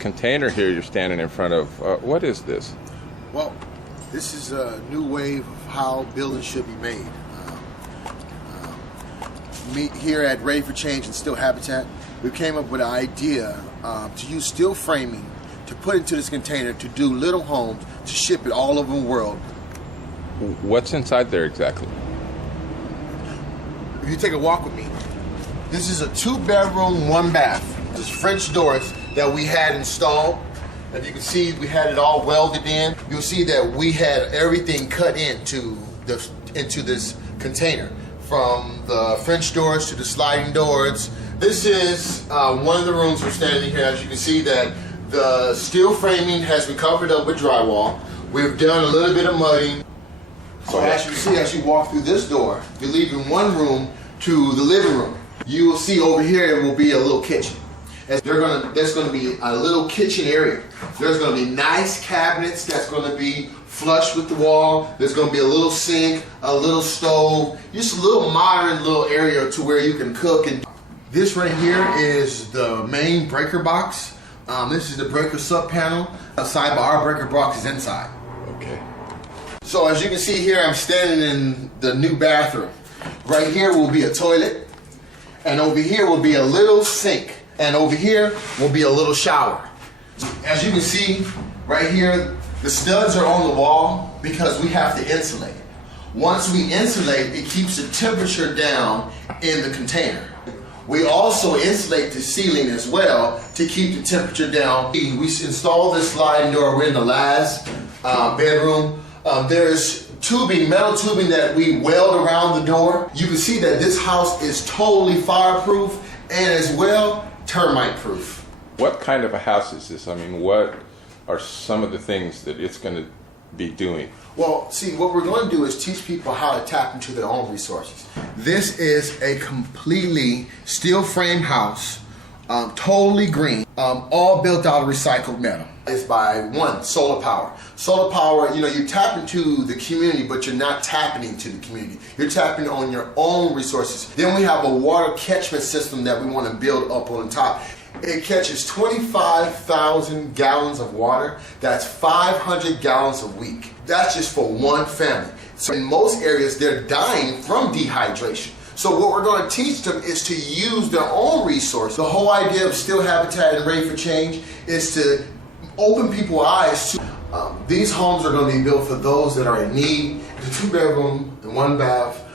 container here you're standing in front of. What is this? Well, this is a new wave of how buildings should be made. Me here at Ready for Change and Still Habitat, we came up with an idea to use steel framing to put into this container to do little homes to ship it all over the world. What's inside there exactly? If you take a walk with me, this is a 2-bedroom, 1-bath. This French doors that we had installed. As you can see, we had it all welded in. You'll see that we had everything cut into this container, from the French doors to the sliding doors. This is one of the rooms we're standing here. As you can see, that the steel framing has been covered up with drywall. We've done a little bit of mudding. So as you see, as you walk through this door, you're leaving one room to the living room. You will see over here it will be a little kitchen. There's going to be a little kitchen area. There's going to be nice cabinets that's going to be flush with the wall. There's going to be a little sink, a little stove, just a little modern little area to where you can cook. And this right here is the main breaker box. This is the breaker sub panel. Outside, but our breaker box is inside. Okay. So as you can see here, I'm standing in the new bathroom. Right here will be a toilet, and over here will be a little sink, and over here will be a little shower. As you can see right here, the studs are on the wall because we have to insulate. Once we insulate, it keeps the temperature down in the container. We also insulate the ceiling as well to keep the temperature down. We installed this sliding door. We're in the last bedroom. There's tubing, metal tubing that we weld around the door. You can see that this house is totally fireproof and as well termite proof. What kind of a house is this? I mean, what are some of the things that it's going to be doing? Well, see, what we're going to do is teach people how to tap into their own resources. This is a completely steel frame house, totally green, all built out of recycled metal. It's by solar power. Solar power, you tap into the community, but you're not tapping into the community. You're tapping on your own resources. Then we have a water catchment system that we want to build up on top. It catches 25,000 gallons of water. That's 500 gallons a week. That's just for one family. So in most areas, they're dying from dehydration. So what we're going to teach them is to use their own resource. The whole idea of Still Habitat and Ready for Change is to open people's eyes to these homes are going to be built for those that are in need. The 2-bedroom and 1-bath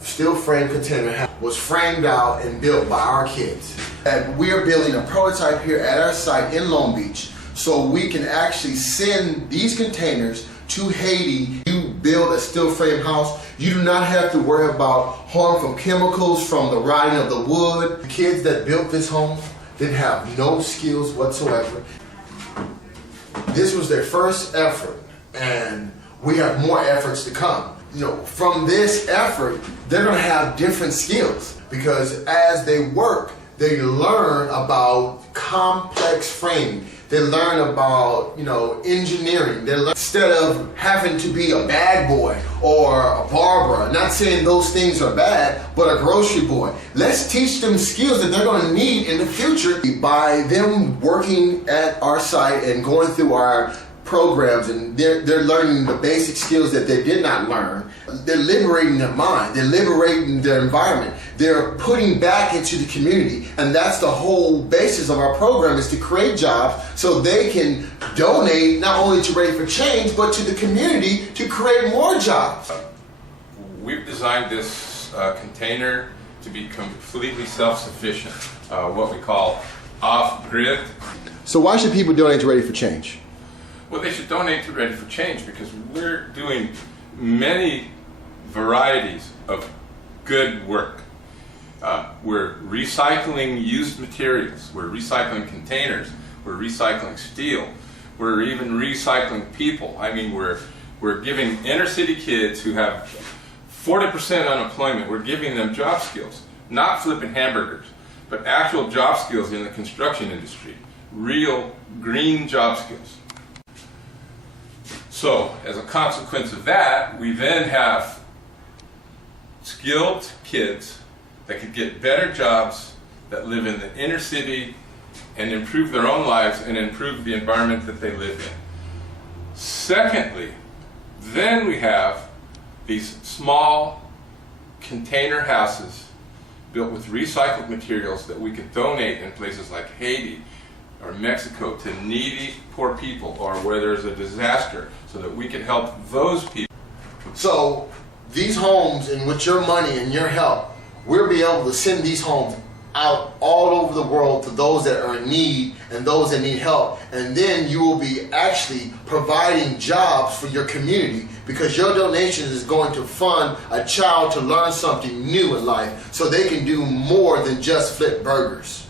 steel frame container was framed out and built by our kids. And we're building a prototype here at our site in Long Beach so we can actually send these containers to Haiti. You build a steel frame house, you do not have to worry about harm from chemicals, from the rotting of the wood. The kids that built this home didn't have no skills whatsoever. This was their first effort, and we have more efforts to come. From this effort, they're going to have different skills because as they work, they learn about complex framing. They learn about, engineering. They learn, instead of having to be a bag boy or a barber, not saying those things are bad, but a grocery boy. Let's teach them skills that they're going to need in the future by them working at our site and going through our programs, and they're learning the basic skills that they did not learn. They're liberating their mind. They're liberating their environment. They're putting back into the community, and that's the whole basis of our program, is to create jobs so they can donate not only to Ready for Change but to the community to create more jobs. We've designed this container to be completely self-sufficient, what we call off-grid. So why should people donate to Ready for Change? Well, they should donate to Ready for Change because we're doing many varieties of good work. We're recycling used materials. We're recycling containers. We're recycling steel. We're even recycling people. I mean, we're giving inner city kids who have 40% unemployment, we're giving them job skills. Not flipping hamburgers, but actual job skills in the construction industry. Real green job skills. So, as a consequence of that, we then have skilled kids that could get better jobs, that live in the inner city and improve their own lives and improve the environment that they live in. Secondly, then we have these small container houses built with recycled materials that we can donate in places like Haiti or Mexico to needy poor people, or where there's a disaster, so that we can help those people. So these homes, and with your money and your help, we'll be able to send these homes out all over the world to those that are in need and those that need help. And then you will be actually providing jobs for your community, because your donation is going to fund a child to learn something new in life so they can do more than just flip burgers.